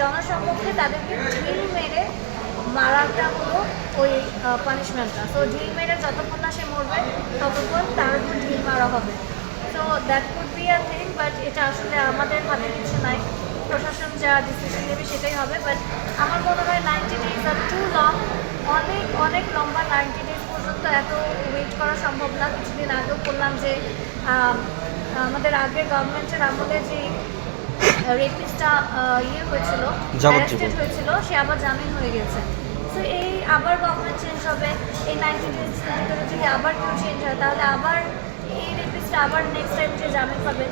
জনসম্মুখে তাদেরকে ঢিল মেরে মারাটা হলো ওই পানিশমেন্টটা। তো ঢিল মেরে যতক্ষণ না সে মরবে ততক্ষণ তার উপর ঢিল মারা হবে। তো that could be a thing, but এটা আসলে আমাদের হাতে কিছু নাই। প্রশাসন যা ডিসিশন নেবে সেটাই হবে। বাট আমার মনে হয় 90 ডেজ আর টু লং, অনেক অনেক লম্বা। 90 ডেজ পর্যন্ত এত ওয়েট করা সম্ভব না। কিছুদিন আগেও বললাম যে আমাদের আগের গভর্নমেন্টের আমলে যে রেপিস্টটা হয়েছিল, অ্যারেস্টেড হয়েছিল, সে আবার জামিন হয়ে গেছে। তো এই আবার গভর্নমেন্ট চেঞ্জ হবে, এই 90 ডেজ ভিতরে যদি আবার কেউ চেঞ্জ হয় তাহলে আবার এই রেপিস্টটা আবার নেক্সট টাইম যে জামিন পাবে